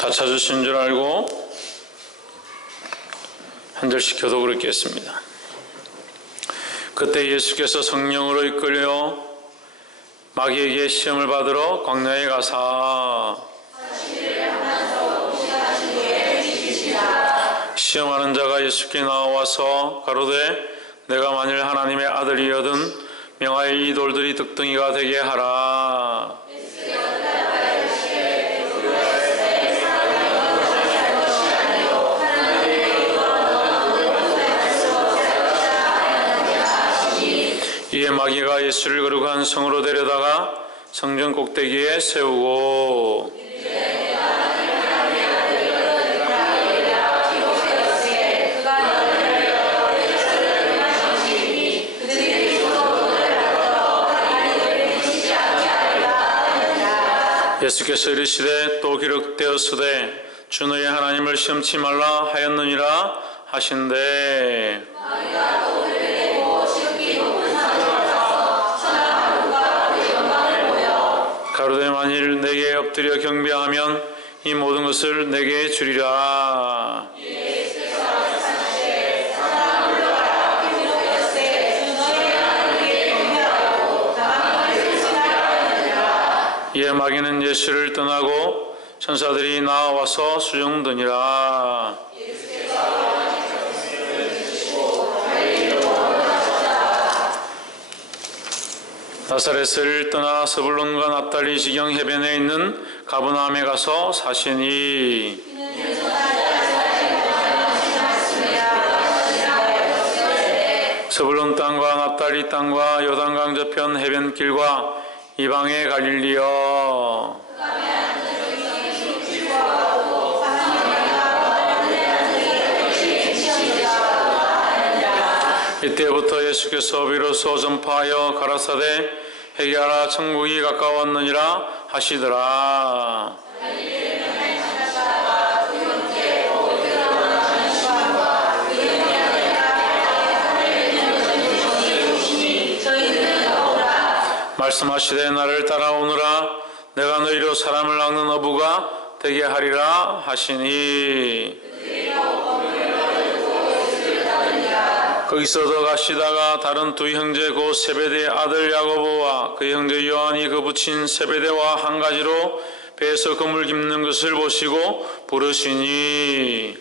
다 찾으신 줄 알고 한 절씩 교독을 읽겠습니다. 그때 예수께서 성령으로 이끌려 마귀에게 시험을 받으러 광야에 가사 시험하는 자가 예수께 나와서 가로되 내가 만일 하나님의 아들이여든 명하여 이 돌들이 득덩이가 되게 하라. 이에 마귀가 예수를 거룩한 성으로 데려다가 성전 꼭대기에 세우고 예수께서 이르시되 또 기록되었으되 주 너희 하나님을 시험치 말라 하였느니라 하신대 가로되 만일 내게 엎드려 경배하면 이 모든 것을 내게 주리라. 이에 마귀는 예수를 떠나고 천사들이 나와서 수종드니라. 나사렛을 떠나 스불론과 납달리 지경 해변에 있는 가버나움에 가서 사시니 스불론 땅과 납달리 땅과 요단강 저편 해변길과 이방의 갈릴리여 이때부터 예수께서 비로소 전파하여 가라사대 회개하라 천국이 가까웠느니라 하시더라. 말씀하시되 나를 따라오너라 내가 너희로 사람을 낚는 어부가 되게 하리라 하시니 거기서 더 가시다가 다른 두 형제 곧 세베대의 아들 야고보와 그 형제 요한이 그 부친 세베대와 한 가지로 배에서 그물 깁는 것을 보시고 부르시니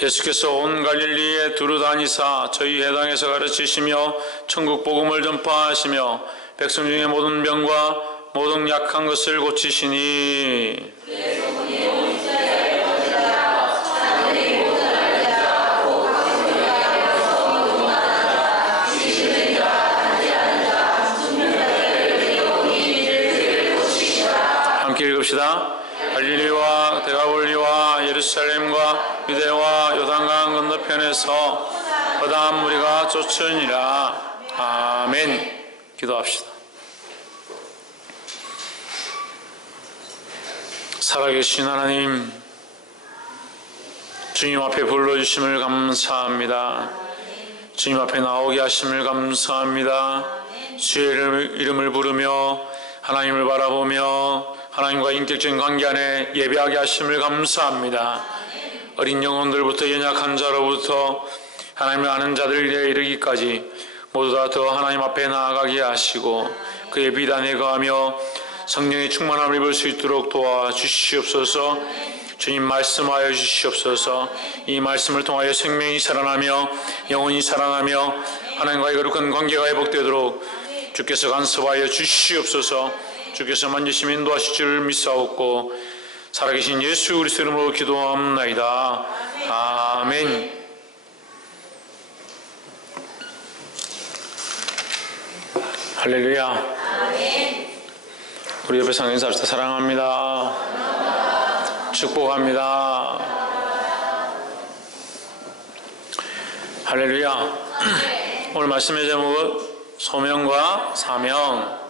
예수께서 온 갈릴리에 두루 다니사 저희 회당에서 가르치시며 천국 복음을 전파하시며 백성 중에 모든 병과 모든 약한 것을 고치시니 함께 읽읍시다. 갈릴리와 데가볼리와 예루살렘과 유대와 요단강 건너편에서 허다한 무리가 쫓으니라. 아멘. 기도합시다. 살아계신 하나님, 주님 앞에 불러주심을 감사합니다. 주님 앞에 나오게 하심을 감사합니다. 주의 이름을 부르며 하나님을 바라보며 하나님과 인격적인 관계 안에 예배하게 하심을 감사합니다. 어린 영혼들부터 연약한 자로부터 하나님을 아는 자들에 이르기까지 모두 다 더 하나님 앞에 나아가게 하시고 그의 비단에 거하며 성령의 충만함을 입을 수 있도록 도와주시옵소서. 주님 말씀하여 주시옵소서. 이 말씀을 통하여 생명이 살아나며 영혼이 살아나며 하나님과의 거룩한 관계가 회복되도록 주께서 간섭하여 주시옵소서. 주께서 만지시며 인도하실 줄 믿사옵고 살아계신 예수 그리스도 이름으로 기도합나이다. 아멘. 할렐루야. 아멘. 우리 옆에 상인 인사합시다. 사랑합니다. 축복합니다. 할렐루야. 오늘 말씀의 제목은 소명과 사명.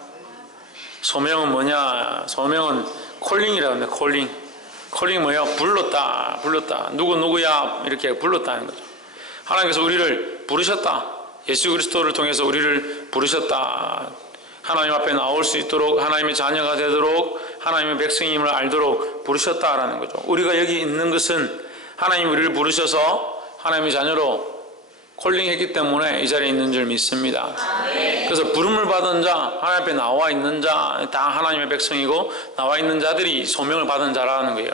소명은 뭐냐? 소명은 콜링이라고 합니다. 콜링 뭐야? 불렀다. 누구야? 이렇게 불렀다는 거죠. 하나님께서 우리를 부르셨다. 예수 그리스도를 통해서 우리를 부르셨다. 하나님 앞에 나올 수 있도록, 하나님의 자녀가 되도록, 하나님의 백성임을 알도록 부르셨다라는 거죠. 우리가 여기 있는 것은 하나님 우리를 부르셔서 하나님의 자녀로 콜링했기 때문에 이 자리에 있는 줄 믿습니다. 그래서 부름을 받은 자, 하나님 앞에 나와 있는 자, 다 하나님의 백성이고 나와 있는 자들이 소명을 받은 자라는 거예요.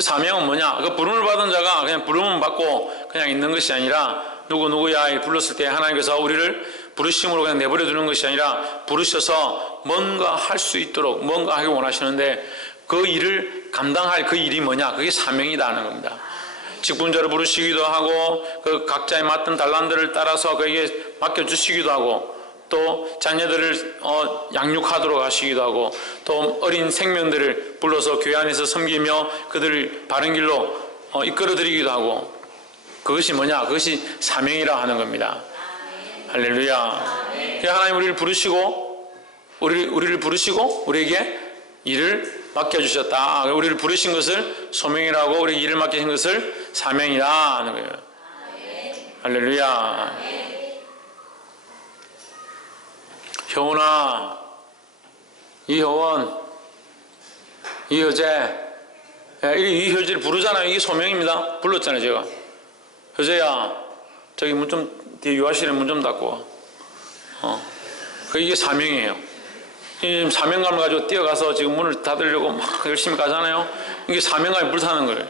사명은 뭐냐? 그 부름을 받은 자가 그냥 부름을 받고 그냥 있는 것이 아니라 누구야 불렀을 때 하나님께서 우리를 부르심으로 그냥 내버려 두는 것이 아니라 부르셔서 뭔가 할 수 있도록 뭔가 하기 원하시는데 그 일을 감당할 그 일이 뭐냐? 그게 사명이다 하는 겁니다. 직분자를 부르시기도 하고 그 각자의 맡은 달란트를 따라서 그에게 맡겨주시기도 하고 또 자녀들을 양육하도록 하시기도 하고 또 어린 생명들을 불러서 교회 안에서 섬기며 그들을 바른 길로 이끌어드리기도 하고 그것이 뭐냐? 그것이 사명이라 하는 겁니다. 할렐루야. 하나님 우리를 부르시고 우리를 부르시고 우리에게 일을 맡겨주셨다. 우리를 부르신 것을 소명이라고 우리 일을 맡기신 것을 사명이라 하는 거예요. 할렐루야. 효원아, 이효원, 이효재, 이효재를 부르잖아요. 이게 소명입니다. 불렀잖아요 제가. 효재야 저기 문 좀 뒤에 유아실에 문 좀 닫고 이게 사명이에요. 지금 사명감을 가지고 뛰어가서 지금 문을 닫으려고 막 열심히 가잖아요. 이게 사명감이 불타는 거예요.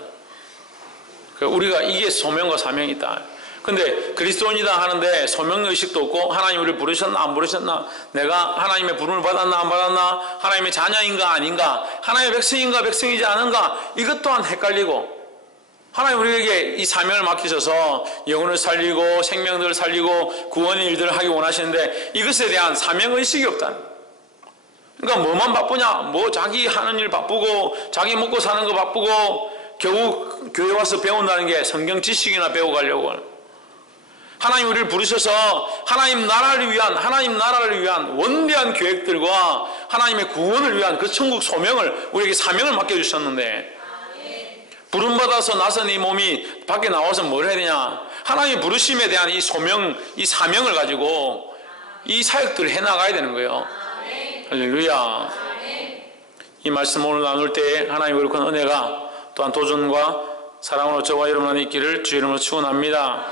우리가 이게 소명과 사명이 있다. 근데 그리스도인이다 하는데 소명의식도 없고 하나님 우리를 부르셨나 안 부르셨나, 내가 하나님의 부름을 받았나 안 받았나, 하나님의 자녀인가 아닌가, 하나님의 백성인가 백성이지 않은가, 이것 또한 헷갈리고, 하나님 우리에게 이 사명을 맡기셔서 영혼을 살리고 생명들을 살리고 구원의 일들을 하기 원하시는데 이것에 대한 사명의식이 없다는 거예요. 그러니까 뭐만 바쁘냐? 뭐 자기 하는 일 바쁘고 자기 먹고 사는 거 바쁘고 겨우 교회 와서 배운다는 게 성경 지식이나 배워가려고. 하나님 우리를 부르셔서 하나님 나라를 위한 원대한 계획들과 하나님의 구원을 위한 그 천국 소명을 우리에게 사명을 맡겨주셨는데 부름받아서 나선 이 몸이 밖에 나와서 뭘 해야 되냐? 하나님의 부르심에 대한 이 소명, 이 사명을 가지고 이 사역들을 해나가야 되는 거예요. 할렐루야. 이 말씀 오늘 나눌 때에 하나님의 거룩한 은혜가 또한 도전과 사랑으로 저와 여러분 안에 있기를 주 이름으로 축원합니다.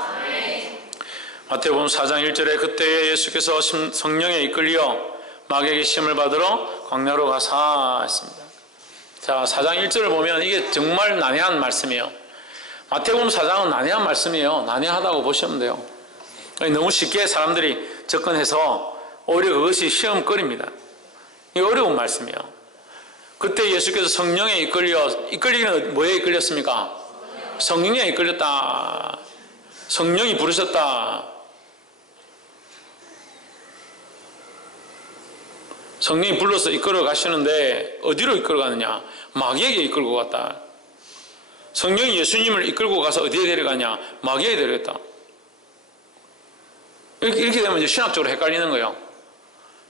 마태복음 4장 1절에 그때 예수께서 성령에 이끌려 마귀에게 시험을 받으러 광야로 가사 했습니다. 자, 4장 1절을 보면 이게 정말 난해한 말씀이에요. 마태복음 4장은 난해한 말씀이에요. 난해하다고 보시면 돼요. 너무 쉽게 사람들이 접근해서 오히려 그것이 시험거리입니다. 이게 어려운 말씀이에요. 그때 예수께서 성령에 이끌리기는 뭐에 이끌렸습니까? 성령에 이끌렸다. 성령이 부르셨다. 성령이 불러서 이끌어 가시는데 어디로 이끌어 가느냐? 마귀에게 이끌고 갔다. 성령이 예수님을 이끌고 가서 어디에 데려가냐? 마귀에게 데려갔다. 이렇게 되면 이제 신학적으로 헷갈리는 거예요.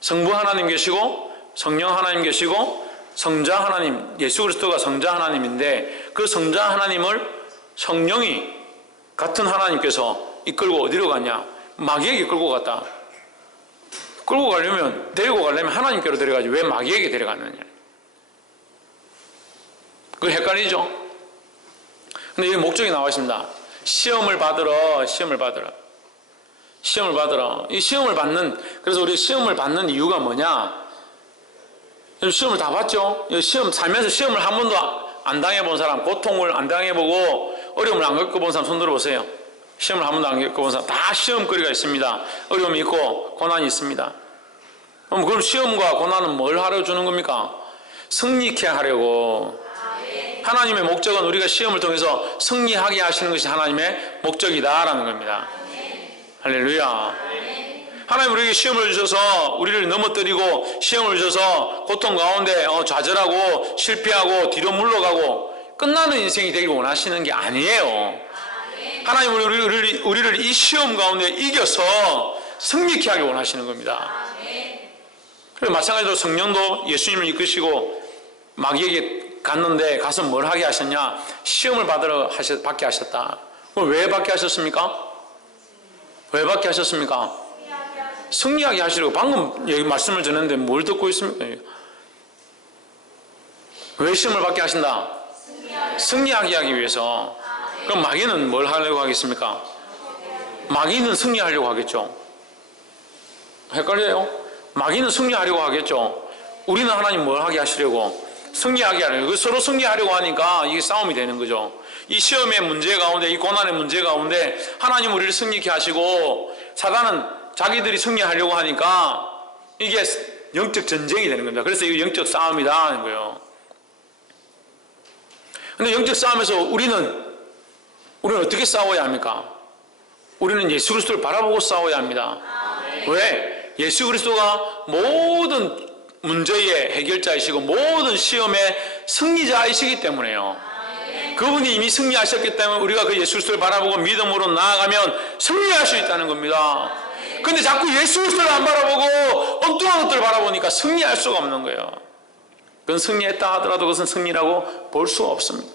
성부 하나님 계시고 성령 하나님 계시고 성자 하나님, 예수 그리스도가 성자 하나님인데 그 성자 하나님을 성령이 같은 하나님께서 이끌고 어디로 갔냐? 마귀에게 끌고 갔다. 데리고 가려면 하나님께로 데려가지 왜 마귀에게 데려갔느냐? 그거 헷갈리죠? 근데 여기 목적이 나와 있습니다. 시험을 받으러. 이 시험을 받는, 그래서 우리 시험을 받는 이유가 뭐냐? 시험을 다 봤죠? 살면서 시험을 한 번도 안 당해본 사람, 고통을 안 당해보고 어려움을 안 겪어본 사람 손 들어보세요. 시험을 한 번도 안 겪어본 사람, 다 시험거리가 있습니다. 어려움이 있고 고난이 있습니다. 그럼 시험과 고난은 뭘 하려 주는 겁니까? 승리케 하려고. 하나님의 목적은 우리가 시험을 통해서 승리하게 하시는 것이 하나님의 목적이다라는 겁니다. 할렐루야. 하나님 우리에게 시험을 주셔서 우리를 넘어뜨리고 시험을 주셔서 고통 가운데 좌절하고 실패하고 뒤로 물러가고 끝나는 인생이 되길 원하시는 게 아니에요. 하나님 우리를 이 시험 가운데 이겨서 승리케 하길 원하시는 겁니다. 그리고 마찬가지로 성령도 예수님을 이끄시고 마귀에게 갔는데 가서 뭘 하게 하셨냐? 시험을 받게 하셨다. 그럼 왜 받게 하셨습니까? 왜 받게 하셨습니까? 승리하게 하시려고 방금 여기 말씀을 전했는데 뭘 듣고 있습니까? 왜 시험을 받게 하신다? 승리하게 하기 위해서. 그럼 마귀는 뭘 하려고 하겠습니까? 마귀는 승리하려고 하겠죠. 헷갈려요? 마귀는 승리하려고 하겠죠. 우리는 하나님 뭘 하게 하시려고? 승리하게 하려고. 서로 승리하려고 하니까 이게 싸움이 되는 거죠. 이 시험의 문제 가운데, 이 고난의 문제 가운데 하나님 우리를 승리케 하시고 사단은 자기들이 승리하려고 하니까 이게 영적 전쟁이 되는 겁니다. 그래서 이게 영적 싸움이다 하는 거예요. 근데 영적 싸움에서 우리는 어떻게 싸워야 합니까? 우리는 예수 그리스도를 바라보고 싸워야 합니다. 왜? 예수 그리스도가 모든 문제의 해결자이시고 모든 시험의 승리자이시기 때문에요. 그분이 이미 승리하셨기 때문에 우리가 그 예수 그리스도를 바라보고 믿음으로 나아가면 승리할 수 있다는 겁니다. 근데 자꾸 예수 그리스도를 안 바라보고 엉뚱한 것들을 바라보니까 승리할 수가 없는 거예요. 그건 승리했다 하더라도 그것은 승리라고 볼 수가 없습니다.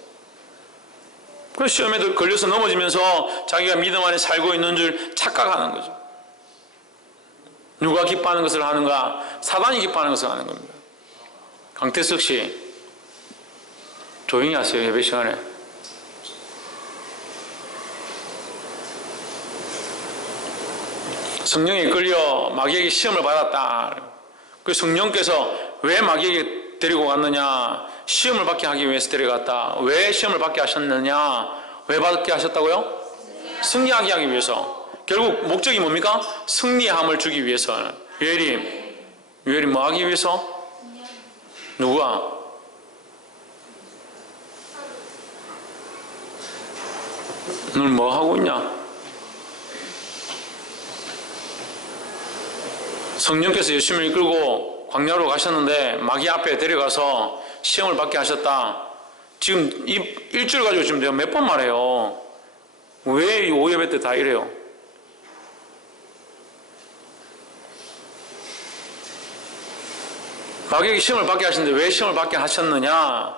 그래서 시험에 걸려서 넘어지면서 자기가 믿음 안에 살고 있는 줄 착각하는 거죠. 누가 기뻐하는 것을 하는가? 사단이 기뻐하는 것을 하는 겁니다. 강태석 씨, 조용히 하세요. 예배 시간에. 성령에 끌려 마귀에게 시험을 받았다. 그 성령께서 왜 마귀에게 데리고 갔느냐? 시험을 받게 하기 위해서 데려갔다. 왜 시험을 받게 하셨느냐? 왜 받게 하셨다고요? 승리하게 하기 위해서. 결국 목적이 뭡니까? 승리함을 주기 위해서. 유엘이 뭐 하기 위해서? 누가? 넌 뭐 하고 있냐? 성령께서 예수님을 이끌고 광야로 가셨는데 마귀 앞에 데려가서 시험을 받게 하셨다. 지금 이 일주일 가지고 지금 내가 몇 번 말해요. 왜 이 오예배 때 다 이래요? 마귀에게 시험을 받게 하시는데 왜 시험을 받게 하셨느냐?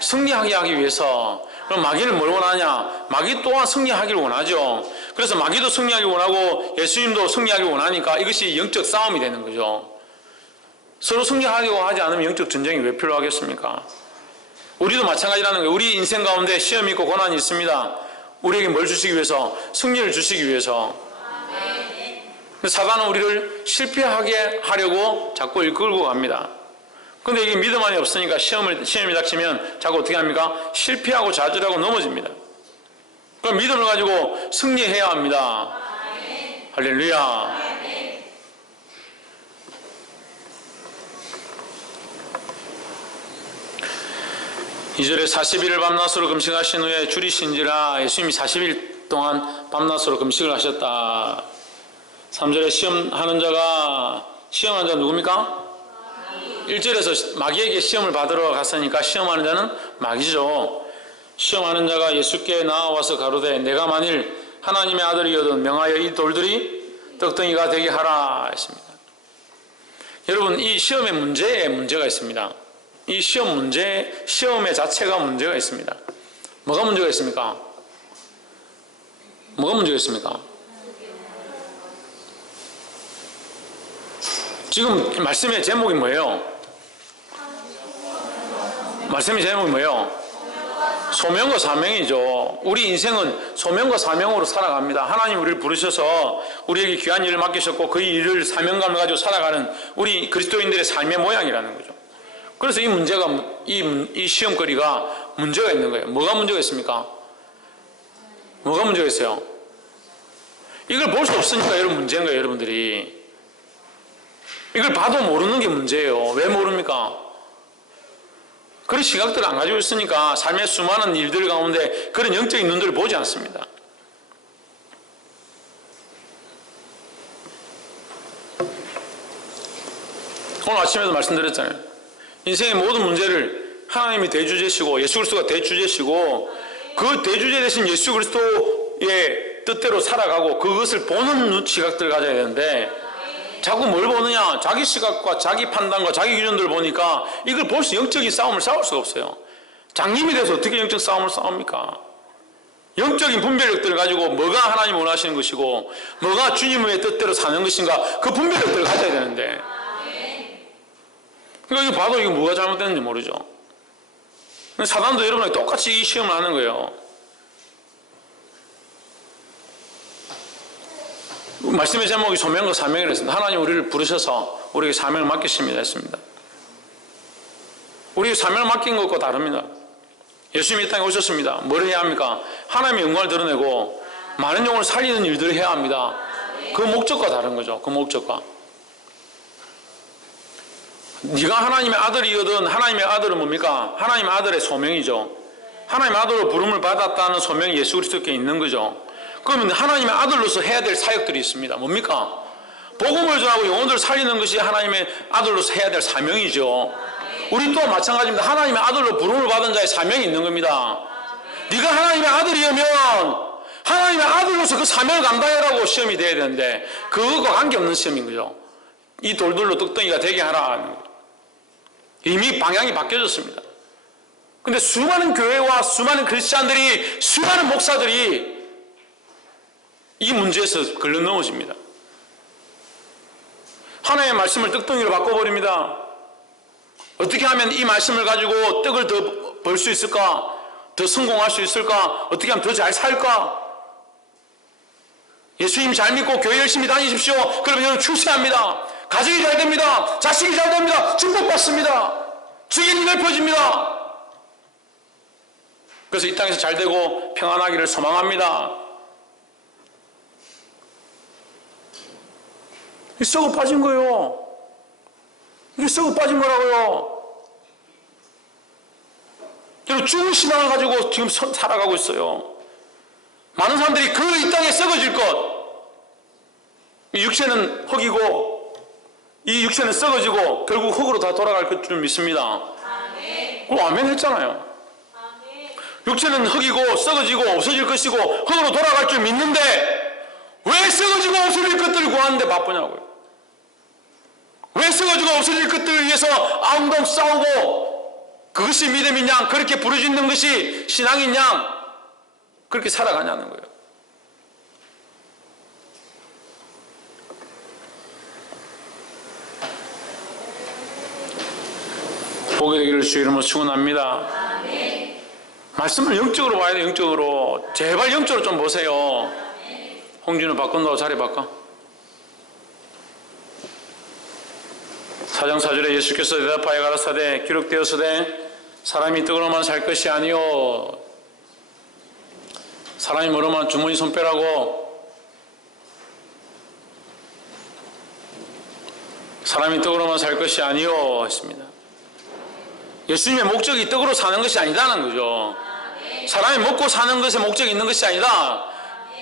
승리하게 하기 위해서. 그럼 마귀는 뭘 원하냐? 마귀 또한 승리하기를 원하죠. 그래서 마귀도 승리하기 원하고 예수님도 승리하기 원하니까 이것이 영적 싸움이 되는 거죠. 서로 승리하려고 하지 않으면 영적 전쟁이 왜 필요하겠습니까? 우리도 마찬가지라는 거예요. 우리 인생 가운데 시험이 있고 고난이 있습니다. 우리에게 뭘 주시기 위해서? 승리를 주시기 위해서. 사단은 우리를 실패하게 하려고 자꾸 이끌고 갑니다. 근데 이게 믿음 안에 없으니까 시험이 닥치면 자꾸 어떻게 합니까? 실패하고 좌절하고 넘어집니다. 그럼 믿음을 가지고 승리해야 합니다. 할렐루야. 2절에 40일을 밤낮으로 금식하신 후에 줄이신지라. 예수님이 40일 동안 밤낮으로 금식을 하셨다. 3절에 시험하는 자가 누굽니까? 1절에서 마귀에게 시험을 받으러 갔으니까 시험하는 자는 마귀죠. 시험하는 자가 예수께 나와서 가로되 내가 만일 하나님의 아들이거든 명하여 이 돌들이 떡덩이가 되게 하라 했습니다. 여러분, 이 시험의 문제에 문제가 있습니다. 이 시험의 자체가 문제가 있습니다. 뭐가 문제가 있습니까? 뭐가 문제가 있습니까? 지금 말씀의 제목이 뭐예요? 말씀의 제목이 뭐예요? 소명과 사명이죠. 우리 인생은 소명과 사명으로 살아갑니다. 하나님 우리를 부르셔서 우리에게 귀한 일을 맡기셨고 그 일을 사명감을 가지고 살아가는 우리 그리스도인들의 삶의 모양이라는 거죠. 그래서 이 문제가, 이 시험거리가 문제가 있는 거예요. 뭐가 문제가 있습니까? 뭐가 문제가 있어요? 이걸 볼 수 없으니까 여러분 문제인 거예요, 여러분들이. 이걸 봐도 모르는 게 문제예요. 왜 모릅니까? 그런 시각들을 안 가지고 있으니까 삶의 수많은 일들 가운데 그런 영적인 눈들을 보지 않습니다. 오늘 아침에도 말씀드렸잖아요. 인생의 모든 문제를 하나님이 대주제시고 예수 그리스도가 대주제시고 그 대주제 되신 예수 그리스도의 뜻대로 살아가고 그것을 보는 시각들을 가져야 되는데 자꾸 뭘 보느냐? 자기 시각과 자기 판단과 자기 기준들을 보니까 이걸 볼 수 영적인 싸움을 싸울 수가 없어요. 장님이 돼서 어떻게 영적 싸움을 싸웁니까? 영적인 분별력들을 가지고 뭐가 하나님 원하시는 것이고 뭐가 주님의 뜻대로 사는 것인가, 그 분별력들을 가져야 되는데, 그러니까 이거 봐도 이거 뭐가 잘못됐는지 모르죠. 사단도 여러분과 똑같이 이 시험을 하는 거예요. 말씀의 제목이 소명과 사명이라 했습니다. 하나님 우리를 부르셔서 우리에게 사명을 맡기십니다 했습니다. 우리에게 사명을 맡긴 것과 다릅니다. 예수님이 이 땅에 오셨습니다. 뭘 해야 합니까? 하나님의 영광을 드러내고 많은 영혼을 살리는 일들을 해야 합니다. 그 목적과 다른 거죠. 그 목적과. 네가 하나님의 아들이거든. 하나님의 아들은 뭡니까? 하나님의 아들의 소명이죠. 하나님의 아들로 부름을 받았다는 소명이 예수 그리스도께 있는 거죠. 그러면 하나님의 아들로서 해야 될 사역들이 있습니다. 뭡니까? 복음을 전하고 영혼들을 살리는 것이 하나님의 아들로서 해야 될 사명이죠. 우리 또한 마찬가지입니다. 하나님의 아들로 부름을 받은 자의 사명이 있는 겁니다. 네가 하나님의 아들이면 하나님의 아들로서 그 사명을 감당해라고 시험이 돼야 되는데, 그거와 관계없는 시험인 거죠. 이 돌들로 떡덩이가 되게 하라. 이미 방향이 바뀌어졌습니다. 근데 수많은 교회와 수많은 크리스찬들이, 수많은 목사들이 이 문제에서 걸려 넘어집니다. 하나님의 말씀을 떡덩이로 바꿔버립니다. 어떻게 하면 이 말씀을 가지고 떡을 더 벌 수 있을까? 더 성공할 수 있을까? 어떻게 하면 더 잘 살까? 예수님 잘 믿고 교회 열심히 다니십시오. 그러면 여러분 출세합니다. 가정이 잘 됩니다. 자식이 잘 됩니다. 축복받습니다. 주인이 넓어집니다. 그래서 이 땅에서 잘 되고 평안하기를 소망합니다. 이게 썩어 빠진 거예요. 이게 썩어 빠진 거라고요. 여러분, 죽은 신앙을 가지고 지금 살아가고 있어요. 많은 사람들이 그 이 땅에 썩어질 것, 이 육체는 흙이고 이 육체는 썩어지고 결국 흙으로 다 돌아갈 것 줄 믿습니다. 아멘 했잖아요. 육체는 흙이고 썩어지고 없어질 것이고 흙으로 돌아갈 줄 믿는데 왜 썩어지고 없어질 것들을 구하는데 바쁘냐고요. 왜 썩어지고 없어질 것들을 위해서 아웅동 싸우고, 그것이 믿음인 양, 그렇게 부르짖는 것이 신앙인 양, 그렇게 살아가냐는 거예요. 복이 되기를 주 이름으로 축원합니다. 말씀을 영적으로 봐야 돼요. 영적으로. 제발 영적으로 좀 보세요. 홍준우 바꾼다고 자리 바꿔. 4장 4절에 예수께서 대답하여 가라사대 기록되었으되 사람이 떡으로만 살 것이 아니요 사람이 뭐로만 주머니 손빼라고, 사람이 떡으로만 살 것이 아니요 했습니다. 예수님의 목적이 떡으로 사는 것이 아니다는 거죠. 사람이 먹고 사는 것에 목적이 있는 것이 아니다.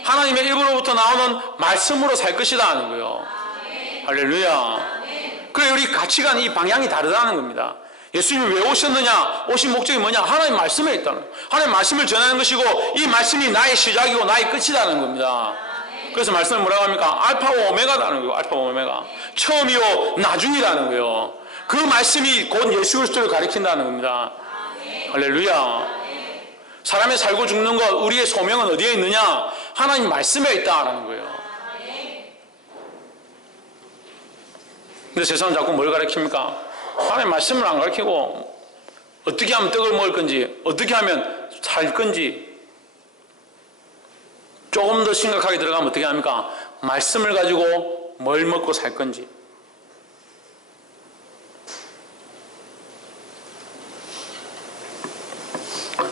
하나님의 입으로부터 나오는 말씀으로 살 것이다 하는 거예요. 할렐루야. 그래, 우리 가치관, 이 방향이 다르다는 겁니다. 예수님이 왜 오셨느냐? 오신 목적이 뭐냐? 하나님 말씀에 있다는 거예요. 하나님 말씀을 전하는 것이고 이 말씀이 나의 시작이고 나의 끝이라는 겁니다. 그래서 말씀을 뭐라고 합니까? 알파와 오메가라는 거예요. 알파와 오메가. 처음이요 나중이라는 거예요. 그 말씀이 곧 예수 그리스도를 가리킨다는 겁니다. 할렐루야. 사람의 살고 죽는 것, 우리의 소명은 어디에 있느냐? 하나님 말씀에 있다라는 거예요. 근데 세상은 자꾸 뭘 가르칩니까? 하나님 말씀을 안 가르치고 어떻게 하면 떡을 먹을 건지, 어떻게 하면 살 건지, 조금 더 심각하게 들어가면 어떻게 합니까? 말씀을 가지고 뭘 먹고 살 건지.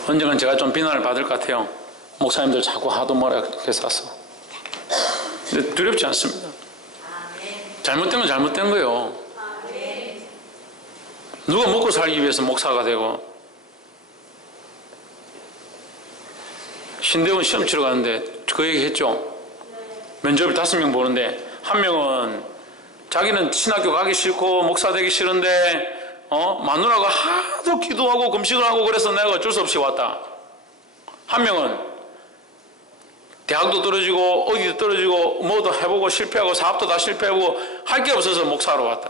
언젠간 제가 좀 비난을 받을 것 같아요. 목사님들 자꾸 하도 뭐라 이렇게 써서. 근데 두렵지 않습니다. 잘못된 건 잘못된 거예요. 누가 먹고 살기 위해서 목사가 되고, 신대원 시험 치러 가는데 그 얘기 했죠. 면접을 5명 보는데 한 명은 자기는 신학교 가기 싫고 목사 되기 싫은데 마누라가 하도 기도하고 금식을 하고 그래서 내가 어쩔 수 없이 왔다. 한 명은 대학도 떨어지고 어디도 떨어지고 뭐도 해보고 실패하고 사업도 다 실패하고 할 게 없어서 목사하러 왔다.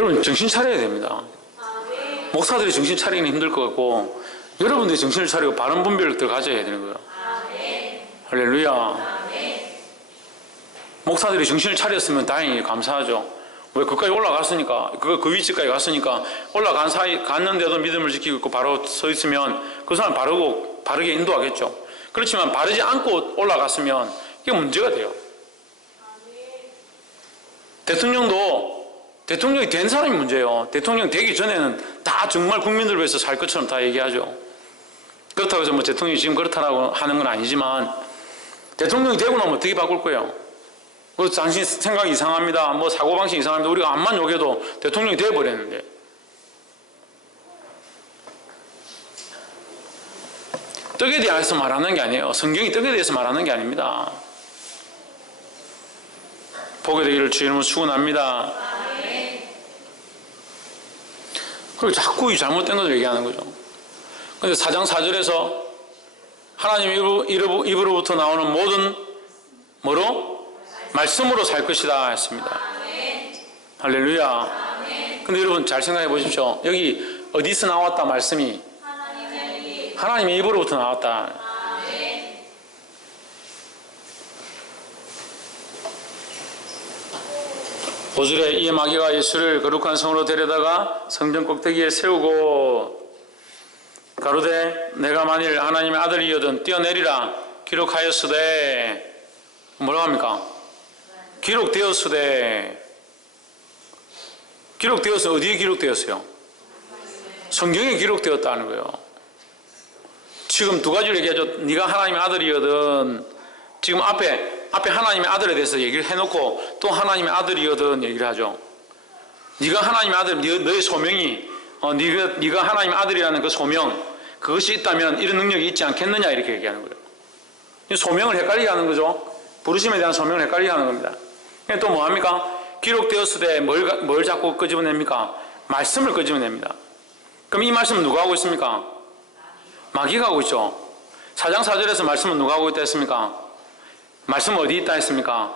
여러분 정신 차려야 됩니다. 목사들이 정신 차리기는 힘들 것 같고 여러분들이 정신을 차리고 바른 분별을 가져야 되는 거예요. 할렐루야. 목사들이 정신을 차렸으면 다행히 감사하죠. 왜 그까지 올라갔으니까 그 위치까지 갔으니까 갔는데도 믿음을 지키고 있고 바로 서 있으면 그 사람 바르게 인도하겠죠. 그렇지만 바르지 않고 올라갔으면 이게 문제가 돼요. 대통령이 된 사람이 문제예요. 대통령 되기 전에는 다 정말 국민들 위해서 살 것처럼 다 얘기하죠. 그렇다고 해서 뭐 대통령이 지금 그렇다라고 하는 건 아니지만 대통령이 되고 나면 어떻게 바꿀 거예요? 당신 생각이 이상합니다. 뭐 사고방식 이상합니다. 우리가 암만 욕해도 대통령이 되어버렸는데. 떡에 대해서 말하는 게 아니에요. 성경이 떡에 대해서 말하는 게 아닙니다. 보게 되기를 주의 이름으로 축원합니다. 그리고 자꾸 이 잘못된 것을 얘기하는 거죠. 그런데 4장 4절에서 하나님 입으로부터 나오는 모든 뭐로? 말씀으로 살 것이다 했습니다. 할렐루야. 근데 여러분 잘 생각해 보십시오. 여기 어디서 나왔다 말씀이? 하나님의 입으로부터 나왔다. 5절에 이에 마귀가 예수를 거룩한 성으로 데려다가 성전 꼭대기에 세우고 가로되 내가 만일 하나님의 아들이거든 뛰어내리라 기록하였으되 뭐라고 합니까? 기록되었으되 어디에 기록되었어요? 성경에 기록되었다는 거예요. 지금 두 가지를 얘기하죠. 네가 하나님의 아들이거든. 지금 앞에 하나님의 아들에 대해서 얘기를 해놓고 또 하나님의 아들이거든 얘기를 하죠. 네가 하나님의 아들, 너의 소명이 네가 하나님의 아들이라는 그 소명, 그것이 있다면 이런 능력이 있지 않겠느냐 이렇게 얘기하는 거예요. 소명을 헷갈리게 하는 거죠. 부르심에 대한 소명을 헷갈리게 하는 겁니다. 또 뭐합니까? 기록되었으되 뭘 자꾸 끄집어냅니까? 말씀을 끄집어냅니다. 그럼 이 말씀은 누가 하고 있습니까? 마귀가 하고 있죠. 4장 4절에서 말씀은 누가 하고 있다 했습니까? 말씀은 어디 있다 했습니까?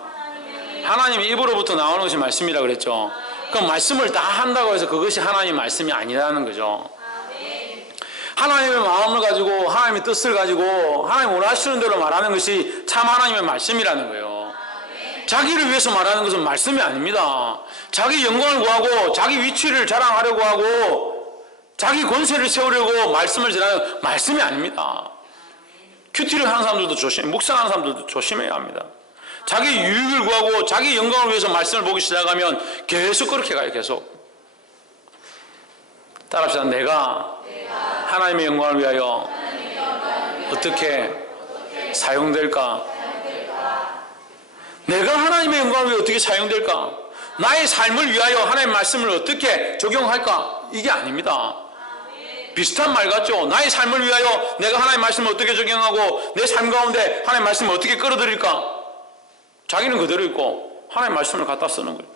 하나님의 입으로부터 나오는 것이 말씀이라 그랬죠. 그럼 말씀을 다 한다고 해서 그것이 하나님의 말씀이 아니라는 거죠. 하나님의 마음을 가지고 하나님의 뜻을 가지고 하나님 원하시는 대로 말하는 것이 참 하나님의 말씀이라는 거예요. 자기를 위해서 말하는 것은 말씀이 아닙니다. 자기 영광을 구하고 자기 위치를 자랑하려고 하고 자기 권세를 세우려고 말씀을 전하는 말씀이 아닙니다. 큐티를 하는 사람들도 묵상하는 사람들도 조심해야 합니다. 자기 유익을 구하고 자기 영광을 위해서 말씀을 보기 시작하면 계속 그렇게 가요. 계속 따라합시다. 내가 하나님의 영광을 위하여 어떻게 사용될까? 내가 하나님의 영광을 위해 어떻게 사용될까? 나의 삶을 위하여 하나님의 말씀을 어떻게 적용할까? 이게 아닙니다. 비슷한 말 같죠? 나의 삶을 위하여 내가 하나님의 말씀을 어떻게 적용하고 내 삶 가운데 하나님의 말씀을 어떻게 끌어들일까? 자기는 그대로 있고 하나님의 말씀을 갖다 쓰는 거예요.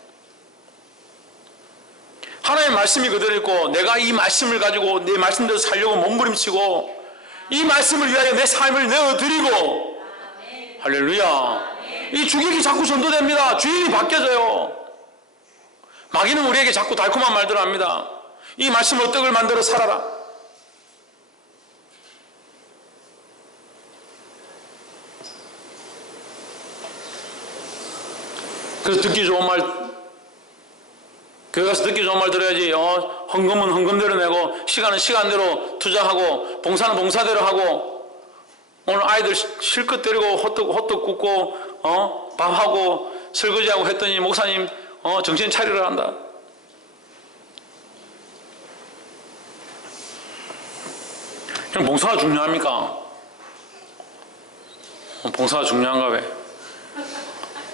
하나님의 말씀이 그대로 있고 내가 이 말씀을 가지고 내 말씀대로 살려고 몸부림치고 이 말씀을 위하여 내 삶을 내어드리고 할렐루야. 이 주객이 자꾸 전도됩니다. 주인이 바뀌어져요. 마귀는 우리에게 자꾸 달콤한 말들을 합니다. 이 말씀으로 떡을 만들어 살아라. 그래서 듣기 좋은 말, 교회 가서 듣기 좋은 말 들어야지. 헌금은 헌금대로 내고 시간은 시간대로 투자하고 봉사는 봉사대로 하고 오늘 아이들 실컷 데리고 호떡 굽고 밥하고 설거지하고 했더니 목사님 정신 차리라 한다. 그냥 봉사가 중요합니까? 봉사가 중요한가 왜?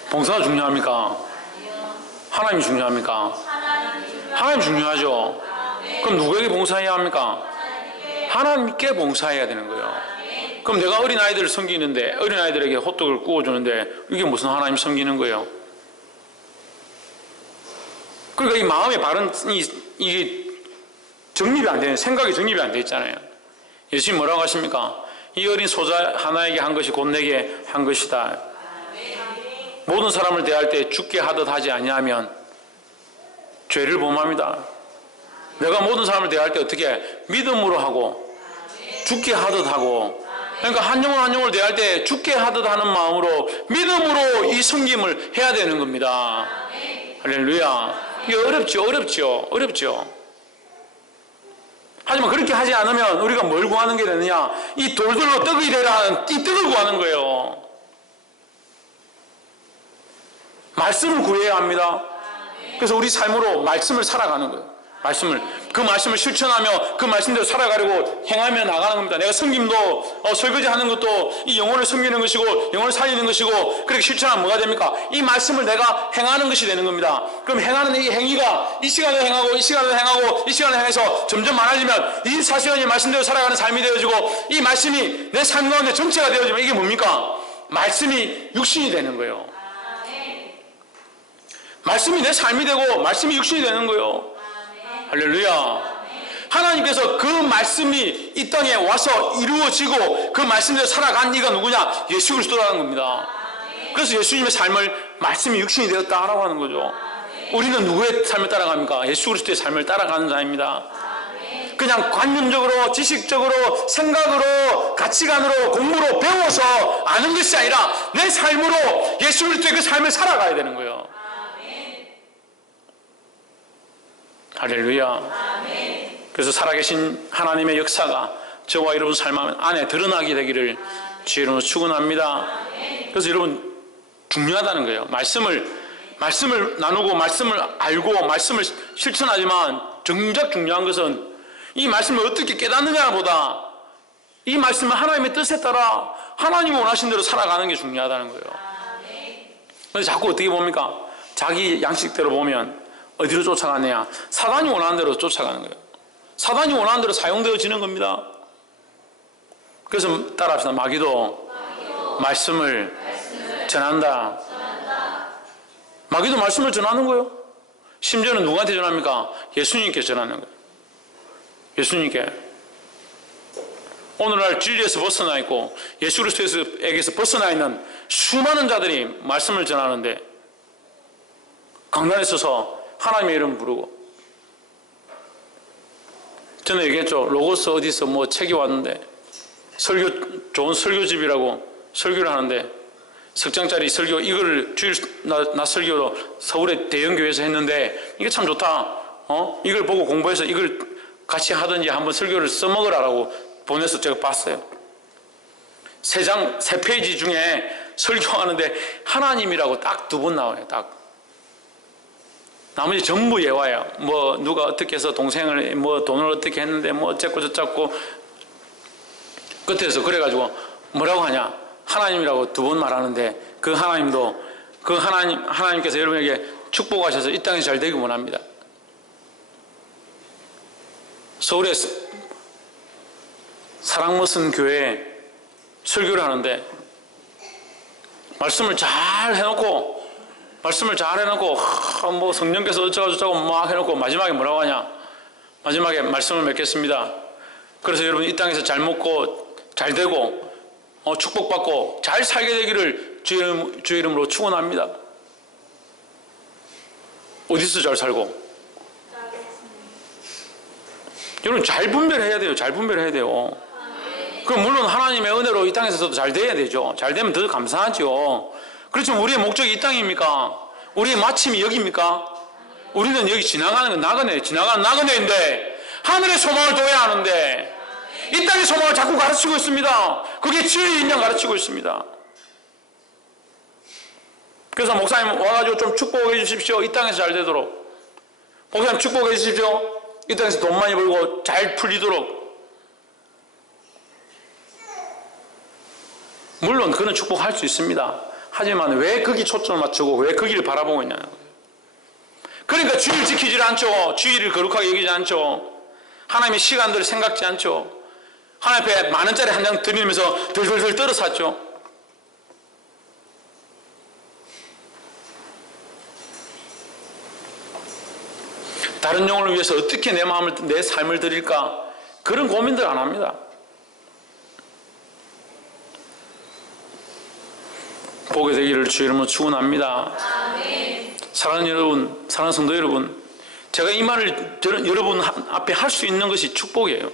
봉사가 중요합니까? 하나님이 중요합니까? 하나님 중요하죠. 그럼 누구에게 봉사해야 합니까? 하나님께 봉사해야 되는 거예요. 그럼 내가 어린아이들을 섬기는데 어린아이들에게 호떡을 구워주는데 이게 무슨 하나님 섬기는 거예요? 그러니까 이 마음의 바른 이게 정립이 안 되는, 생각이 정립이 안 돼 있잖아요. 예수님 뭐라고 하십니까? 이 어린 소자 하나에게 한 것이 곧 내게 한 것이다. 모든 사람을 대할 때 죽게 하듯 하지 아니하면 죄를 범합니다. 내가 모든 사람을 대할 때 어떻게 믿음으로 하고 죽게 하듯 하고, 그러니까 한 영혼 한 영혼을 대할 때 죽게 하듯 하는 마음으로 믿음으로 이 섬김을 해야 되는 겁니다. 할렐루야. 이게 어렵죠. 하지만 그렇게 하지 않으면 우리가 뭘 구하는 게 되느냐? 이 돌들로 떡이 되라는 이 떡을 구하는 거예요. 말씀을 구해야 합니다. 그래서 우리 삶으로 말씀을 살아가는 거예요. 그 말씀을 실천하며 그 말씀대로 살아가려고 행하며 나가는 겁니다. 내가 섬김도 설거지하는 것도 이 영혼을 섬기는 것이고 영혼을 살리는 것이고, 그렇게 실천하면 뭐가 됩니까? 이 말씀을 내가 행하는 것이 되는 겁니다. 그럼 행하는 이 행위가 이 시간에 행하고 이 시간에 행하고 이 시간에 행해서 점점 많아지면 24시간이 말씀대로 살아가는 삶이 되어지고, 이 말씀이 내 삶 가운데 전체가 되어지면 이게 뭡니까? 말씀이 육신이 되는 거예요. 말씀이 내 삶이 되고 말씀이 육신이 되는 거예요. 할렐루야. 하나님께서 그 말씀이 이 땅에 와서 이루어지고 그 말씀대로 살아간 이가 누구냐? 예수 그리스도라는 겁니다. 그래서 예수님의 삶을 말씀이 육신이 되었다라고 하는 거죠. 우리는 누구의 삶을 따라갑니까? 예수 그리스도의 삶을 따라가는 자입니다. 그냥 관념적으로, 지식적으로, 생각으로, 가치관으로, 공부로 배워서 아는 것이 아니라 내 삶으로 예수 그리스도의 그 삶을 살아가야 되는 거예요. 할렐루야. 그래서 살아계신 하나님의 역사가 저와 여러분 삶 안에 드러나게 되기를 주의 이름으로 축원합니다. 그래서 여러분 중요하다는 거예요. 말씀을 나누고 말씀을 알고 말씀을 실천하지만 정작 중요한 것은 이 말씀을 어떻게 깨닫느냐보다 이 말씀을 하나님의 뜻에 따라 하나님이 원하신 대로 살아가는 게 중요하다는 거예요. 그래서 자꾸 어떻게 봅니까? 자기 양식대로 보면 어디로 쫓아가느냐? 사단이 원하는 대로 쫓아가는 거예요. 사단이 원하는 대로 사용되어지는 겁니다. 그래서 따라합시다. 마귀도 말씀을 전한다. 마귀도 말씀을 전하는 거예요. 심지어는 누구한테 전합니까? 예수님께 전하는 거예요. 예수님께. 오늘날 진리에서 벗어나 있고 예수 그리스도에게서 벗어나 있는 수많은 자들이 말씀을 전하는데, 강단에 서서 하나님의 이름 부르고, 저는 얘기했죠. 로고스 어디서 뭐 책이 왔는데 좋은 설교집이라고 설교를 하는데 석장짜리 설교, 이걸 주일 낮 설교로 서울의 대형교회에서 했는데 이게 참 좋다. 이걸 보고 공부해서 이걸 같이 하든지 한번 설교를 써먹으라라고 보내서 제가 봤어요. 세 페이지 중에 설교하는데 하나님이라고 딱 2번 나와요. 딱. 나머지 전부 예화예요. 뭐 누가 어떻게 해서 동생을 뭐 돈을 어떻게 했는데 뭐 어쨌고 저쨌고, 끝에서 그래가지고 뭐라고 하냐? 하나님이라고 2번 말하는데 그 하나님도 그 하나님께서 여러분에게 축복하셔서 이 땅에서 잘 되기 원합니다. 서울에 사랑머슨 교회에 설교를 하는데 말씀을 잘 해놓고 뭐 성령께서 어쩌고 막 해놓고 마지막에 뭐라고 하냐? 마지막에 말씀을 맺겠습니다. 그래서 여러분 이 땅에서 잘 먹고 잘 되고 축복받고 잘 살게 되기를 주의 이름으로 축원합니다. 어디서 잘 살고? 여러분 잘 분별해야 돼요. 그럼 물론 하나님의 은혜로 이 땅에서도 잘 돼야 되죠. 잘 되면 더 감사하죠. 그렇지만 우리의 목적이 이 땅입니까? 우리의 마침이 여기입니까? 우리는 여기 지나가는 건 나그네인데 하늘의 소망을 둬야 하는데 이 땅의 소망을 자꾸 가르치고 있습니다. 그게 진리인 양 가르치고 있습니다. 그래서 목사님 와가지고 좀 축복해 주십시오. 이 땅에서 잘 되도록. 목사님 축복해 주십시오. 이 땅에서 돈 많이 벌고 잘 풀리도록. 물론 그는 축복할 수 있습니다. 하지만 왜 거기 초점을 맞추고 왜 거기를 바라보고 있냐는 거예요. 그러니까 주의를 지키지 않죠. 주의를 거룩하게 여기지 않죠. 하나님의 시간들을 생각지 않죠. 하나님 앞에 10,000원짜리 한 장 드리면서 덜덜덜 떨어 샀죠. 다른 영혼을 위해서 어떻게 내 삶을 드릴까? 그런 고민들 안 합니다. 보게 되기를 주의 이름으로 축원합니다. 사랑하는 여러분, 사랑하는 성도 여러분, 제가 이 말을 여러분 앞에 할 수 있는 것이 축복이에요.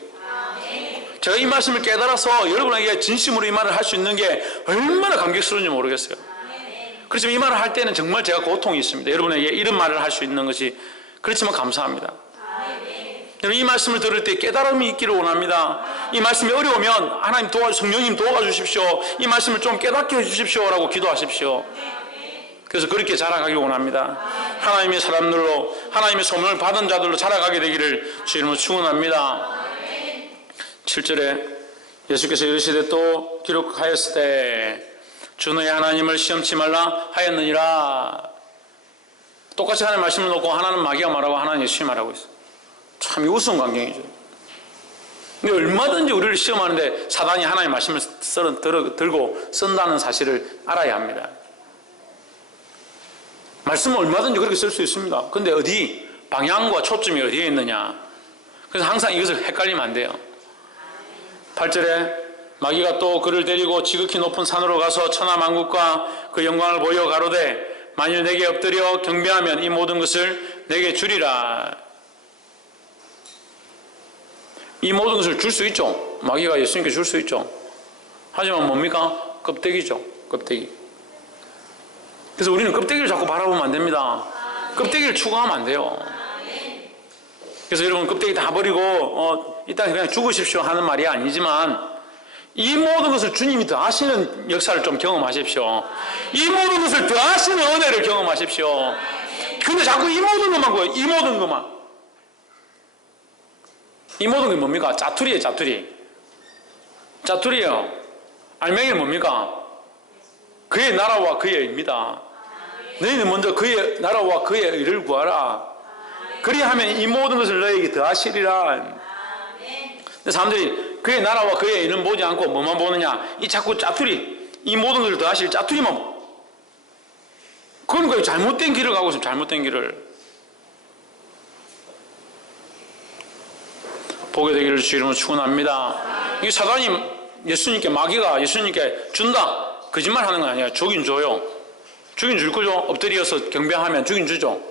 제가 이 말씀을 깨달아서 여러분에게 진심으로 이 말을 할 수 있는 게 얼마나 감격스러운지 모르겠어요. 그렇지만 이 말을 할 때는 정말 제가 고통이 있습니다. 여러분에게 이런 말을 할 수 있는 것이. 그렇지만 감사합니다. 여러분, 이 말씀을 들을 때 깨달음이 있기를 원합니다. 이 말씀이 어려우면 하나님 성령님 도와주십시오. 이 말씀을 좀 깨닫게 해주십시오 라고 기도하십시오. 그래서 그렇게 자라가길 원합니다. 하나님의 사람들로, 하나님의 소명을 받은 자들로 자라가게 되기를 주 이름으로 축원합니다. 7절에 예수께서 이르시되 또 기록하였을 때 주 너의 하나님을 시험치 말라 하였느니라. 똑같이 하나님 말씀을 놓고 하나는 마귀가 말하고 하나는 예수님이 말하고 있어요. 참 우스운 광경이죠. 근데 얼마든지 우리를 시험하는데 사단이 하나님의 말씀을 들고 쓴다는 사실을 알아야 합니다. 말씀은 얼마든지 그렇게 쓸 수 있습니다. 근데 어디, 방향과 초점이 어디에 있느냐. 그래서 항상 이것을 헷갈리면 안 돼요. 8절에 마귀가 또 그를 데리고 지극히 높은 산으로 가서 천하 만국과 그 영광을 보여 가로되 만일 내게 엎드려 경배하면 이 모든 것을 내게 주리라. 이 모든 것을 줄 수 있죠. 마귀가 예수님께 줄 수 있죠. 하지만 뭡니까? 껍데기죠. 껍데기. 그래서 우리는 껍데기를 자꾸 바라보면 안 됩니다. 껍데기를 추구하면 안 돼요. 그래서 여러분 껍데기 다 버리고 이 땅에 그냥 죽으십시오 하는 말이 아니지만 이 모든 것을 주님이 더하시는 역사를 좀 경험하십시오. 이 모든 것을 더하시는 은혜를 경험하십시오. 근데 자꾸 이 모든 것만 구해요. 이 모든 것만. 이 모든 게 뭡니까? 짜투리예요. 짜투리. 짜투리예요. 알맹이는 뭡니까? 그의 나라와 그의 의입니다. 너희는 먼저 그의 나라와 그의 의를 구하라. 그리하면 이 모든 것을 너희에게 더하시리라. 근데 사람들이 그의 나라와 그의 의는 보지 않고 뭐만 보느냐? 이 자꾸 짜투리, 이 모든 것을 더하실 짜투리만 보고. 그러니까 잘못된 길을 가고 있으면 잘못된 길을. 보게 되기를 주 이름으로 축원합니다. 이 사단이 예수님께, 마귀가 예수님께 준다. 거짓말 하는 거 아니에요. 주긴 줘요. 주긴 줄 거죠. 엎드려서 경배하면 주긴 주죠.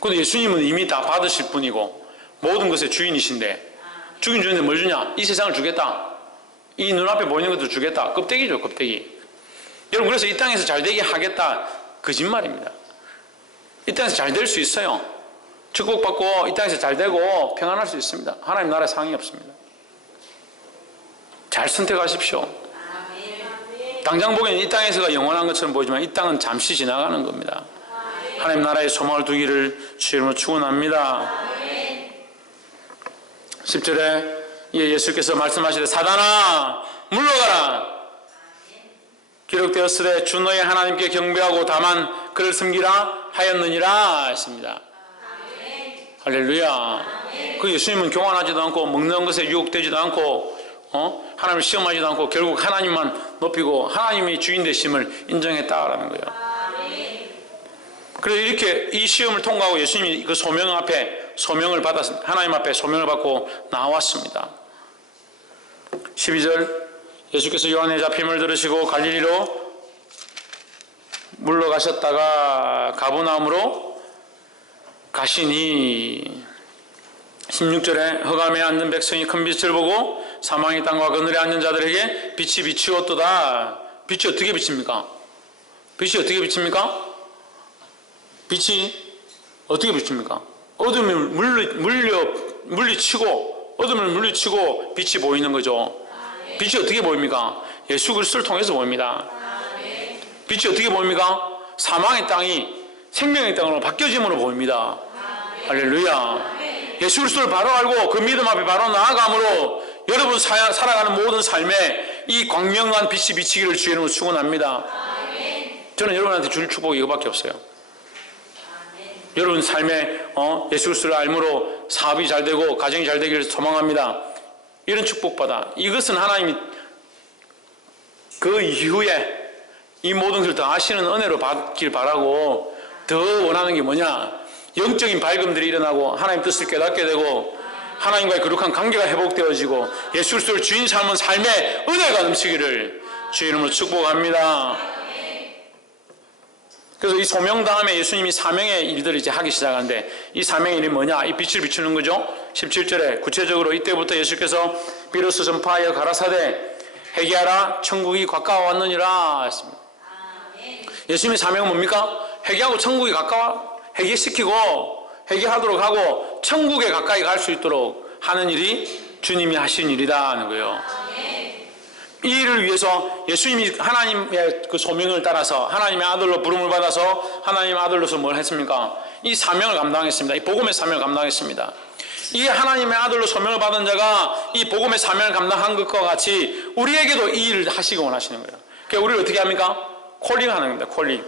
그런데 예수님은 이미 다 받으실 분이고 모든 것의 주인이신데 주긴 주는데 뭘 주냐? 이 세상을 주겠다. 이 눈앞에 보이는 것도 주겠다. 껍데기죠. 껍데기. 여러분 그래서 이 땅에서 잘 되게 하겠다. 거짓말입니다. 이 땅에서 잘 될 수 있어요. 축복받고 이 땅에서 잘 되고 평안할 수 있습니다. 하나님 나라에 상이 없습니다. 잘 선택하십시오. 당장 보기에는 이 땅에서가 영원한 것처럼 보이지만 이 땅은 잠시 지나가는 겁니다. 하나님 나라에 소망을 두기를 주 이름으로 축원합니다. 10절에 예수께서 말씀하시되 사단아 물러가라. 기록되었으되 주 너의 하나님께 경배하고 다만 그를 섬기라 하였느니라 했습니다. 할렐루야. 그 예수님은 교만하지도 않고 먹는 것에 유혹되지도 않고 하나님을 시험하지도 않고 결국 하나님만 높이고 하나님이 주인 되심을 인정했다라는 거예요. 그래서 이렇게 이 시험을 통과하고 예수님이 그 소명을 받았습니다. 하나님 앞에 소명을 받고 나왔습니다. 12절 예수께서 요한의 잡힘을 들으시고 갈릴리로 물러가셨다가 가버나움으로 가시니 16절에 흑암에 앉는 백성이 큰 빛을 보고 사망의 땅과 그늘에 앉는 자들에게 빛이 비추었도다. 빛이 어떻게 비칩니까? 빛이 어떻게 비칩니까? 빛이 어떻게 비춥니까? 어둠을 물리치고 어둠을 물리치고 빛이 보이는 거죠. 빛이 어떻게 보입니까? 예수 그리스도를 통해서 보입니다. 빛이 어떻게 보입니까? 사망의 땅이 생명의 땅으로 바뀌어짐으로 보입니다. 할렐루야. 예수 그리스도를 바로 알고 그 믿음 앞에 바로 나아감으로 여러분 살아가는 모든 삶에 이 광명한 빛이 비치기를 주의 이름으로 축원합니다. 저는 여러분한테 줄 축복이 이거밖에 없어요. 여러분 삶에 예수 그리스도를 알므로 사업이 잘 되고 가정이 잘 되기를 소망합니다. 이런 축복받아. 이것은 하나님이 그 이후에 이 모든 것을 다 아시는 은혜로 받길 바라고 더 원하는 게 뭐냐? 영적인 밝음들이 일어나고 하나님 뜻을 깨닫게 되고 하나님과의 거룩한 관계가 회복되어지고 예수 그리스도를 주인 삼은 삶에 은혜가 넘치기를 주의 이름으로 축복합니다. 그래서 이 소명 다음에 예수님이 사명의 일들을 이제 하기 시작하는데, 이 사명의 일이 뭐냐? 이 빛을 비추는 거죠. 17절에 구체적으로 이때부터 예수께서 비로소 전파하여 가라사대 회개하라 천국이 가까워 왔느니라 했습니다. 예수님의 사명은 뭡니까? 회개하고 천국이 가까워, 회개시키고 회개하도록 하고 천국에 가까이 갈 수 있도록 하는 일이 주님이 하신 일이다 하는 거예요. 이 일을 위해서 예수님이 하나님의 그 소명을 따라서 하나님의 아들로 부름을 받아서 하나님의 아들로서 뭘 했습니까? 이 사명을 감당했습니다. 이 복음의 사명을 감당했습니다. 이 하나님의 아들로 소명을 받은 자가 이 복음의 사명을 감당한 것과 같이 우리에게도 이 일을 하시기 원하시는 거예요. 그러니까 우리를 어떻게 합니까? 콜링하는 겁니다. 콜링.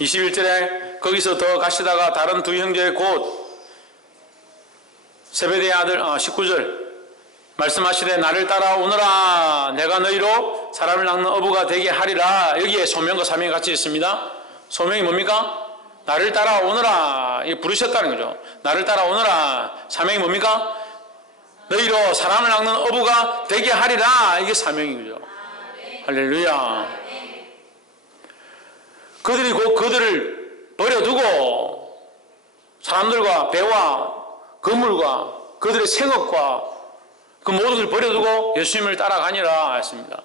21절에 거기서 더 가시다가 다른 두 형제 곧 세베대의 아들 19절 말씀하시되 나를 따라오너라 내가 너희로 사람을 낚는 어부가 되게 하리라. 여기에 소명과 사명이 같이 있습니다. 소명이 뭡니까? 나를 따라오너라. 이게 부르셨다는 거죠. 나를 따라오너라. 사명이 뭡니까? 너희로 사람을 낚는 어부가 되게 하리라. 이게 사명인 거죠. 할렐루야. 그들이 곧 그들을 버려두고 사람들과 배와 건물과 그들의 생업과 그 모든 것을 버려두고 예수님을 따라가니라 했습니다.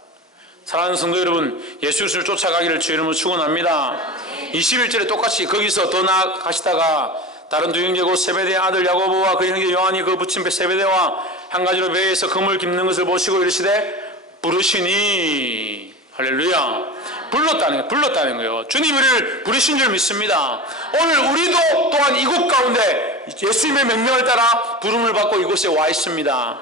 사랑하는 성도 여러분, 예수 그리스도를 쫓아가기를 주의 이름으로 축원합니다. 21절에 똑같이 거기서 더 나아가시다가 다른 두 형제 곧 세베대의 아들 야고보와 그 형제 요한이 그 부친 세베대와 한 가지로 배에서 그물 깁는 것을 보시고 이르시되 부르시니. 할렐루야. 불렀다는 거예요. 주님이 우리를 부르신 줄 믿습니다. 오늘 우리도 또한 이곳 가운데 예수님의 명령을 따라 부름을 받고 이곳에 와 있습니다.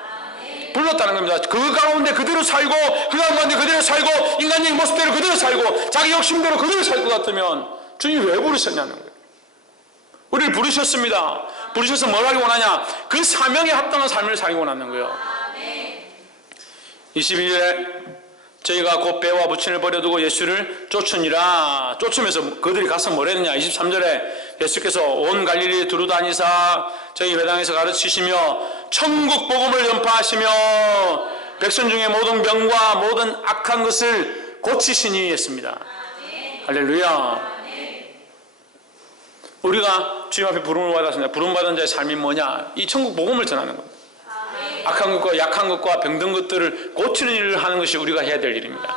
불렀다는 겁니다. 그 가운데 그대로 살고 그 가운데 그대로 살고 인간적인 모습대로 그대로 살고 자기 욕심대로 그대로 살 것 같으면 주님이 왜 부르셨냐는 거예요. 우리를 부르셨습니다. 부르셔서 뭘 하기 원하냐? 그 사명에 합당한 삶을 살기 원하는 거예요. 22절에 저희가 곧 배와 부친을 버려두고 예수를 쫓으니라. 쫓으면서 그들이 가서 뭘 했느냐? 23절에 예수께서 온 갈릴리에 두루 다니사 저희 회당에서 가르치시며 천국 복음을 전파하시며 백성 중에 모든 병과 모든 악한 것을 고치시니 했습니다. 할렐루야. 우리가 주님 앞에 부름을 받았습니다. 부름 받은 자의 삶이 뭐냐? 이 천국 복음을 전하는 겁니다. 악한 것과 약한 것과 병든 것들을 고치는 일을 하는 것이 우리가 해야 될 일입니다.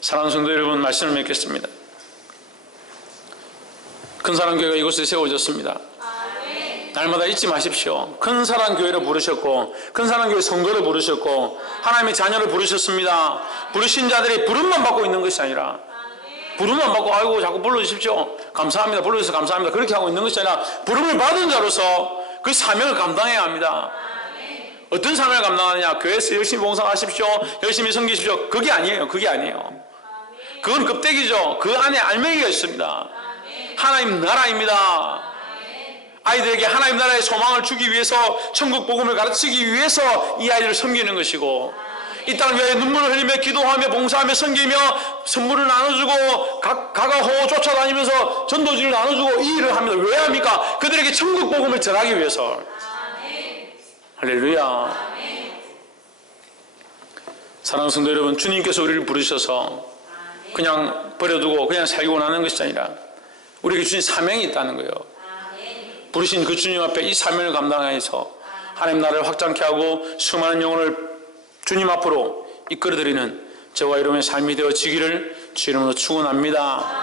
사랑하는 성도 여러분, 말씀을 맺겠습니다. 큰사랑교회가 이곳에 세워졌습니다. 날마다 잊지 마십시오. 큰사랑교회를 부르셨고 큰사랑교회 성도를 부르셨고 하나님의 자녀를 부르셨습니다. 부르신 자들이 부름만 받고 있는 것이 아니라 부름만 받고 아이고 자꾸 불러주십시오. 감사합니다. 불러주셔서 감사합니다. 그렇게 하고 있는 것이 아니라 부름을 받은 자로서 그 사명을 감당해야 합니다. 어떤 사명을 감당하느냐? 교회에서 열심히 봉사하십시오. 열심히 섬기십시오. 그게 아니에요. 그게 아니에요. 그건 껍데기죠. 그 안에 알맹이가 있습니다. 하나님 나라입니다. 아이들에게 하나님 나라의 소망을 주기 위해서 천국 복음을 가르치기 위해서 이 아이들을 섬기는 것이고 이 땅을 위하여 눈물을 흘리며 기도하며 봉사하며 섬기며 선물을 나눠주고 가가호호 쫓아다니면서 전도지를 나눠주고 이 일을 합니다. 왜 합니까? 그들에게 천국 복음을 전하기 위해서. 할렐루야. 사랑하는 성도 여러분, 주님께서 우리를 부르셔서 그냥 버려두고 그냥 살고 나는 것이 아니라 우리에게 주신 사명이 있다는 거예요. 부르신 그 주님 앞에 이 사명을 감당해서 하나님 나라를 확장케 하고 수많은 영혼을 주님 앞으로 이끌어드리는 저와 여러분의 삶이 되어지기를 주 이름으로 축원합니다.